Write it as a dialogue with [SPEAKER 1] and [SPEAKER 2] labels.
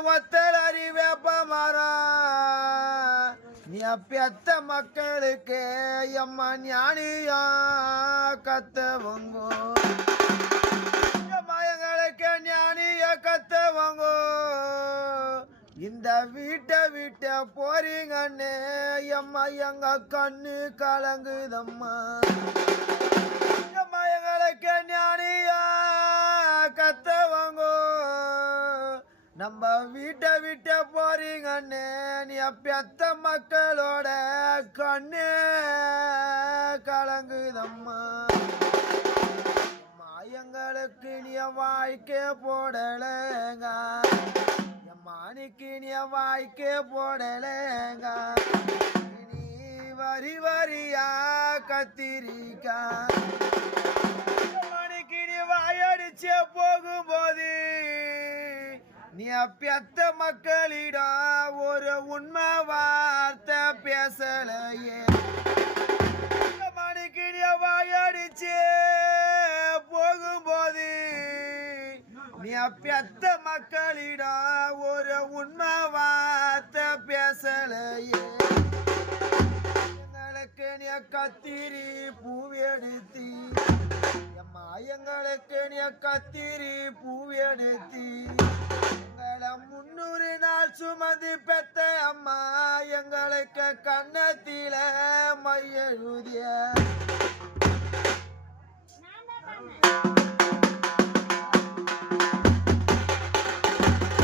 [SPEAKER 1] ஒத்தல் அறிவேப்ப மரம் நீ பெத்த மக்களுக்கு எம்மா ஞானியா கத்தவங்கோ. மயங்களுக்கு ஞானிய கத்தவங்கோ. இந்த வீட்டை விட்ட போறீங்கண்ணே எம்மா எங்க கண்ணு கலங்குதம்மா. நம்ம வீட்டை விட்டு போறீங்கன்னு நீ பெத்த மக்களோட கண்ணே கலங்குதம்மா. மாயங்களுக்கு நீ வாழ்க்கை போடலங்க. மாணிக்கு நீ வாழ்க்கை போடலங்க. நீ வரி வரியா கத்திரிக்கா. மாணிக்கு நீ வாயடிச்சே போகும்போது நீ பெத்த மக்களிடம் ஒரு உண்மை வார்த்தை பேசலையே. மணிக்கு நீ வாயடிச்சு போகும்போது நீ பெத்த மக்களிடம் ஒரு உண்மை வார்த்தை பேசலையே. எங்களுக்கு நீ கத்திரி பூவெடுத்தி எம்மா எங்களுக்கு நீ கத்திரி பூவெடுத்தி. சுமந்து பெத்த அம்மா எங்களுக்கு கண்ணத்தில மையழுதிய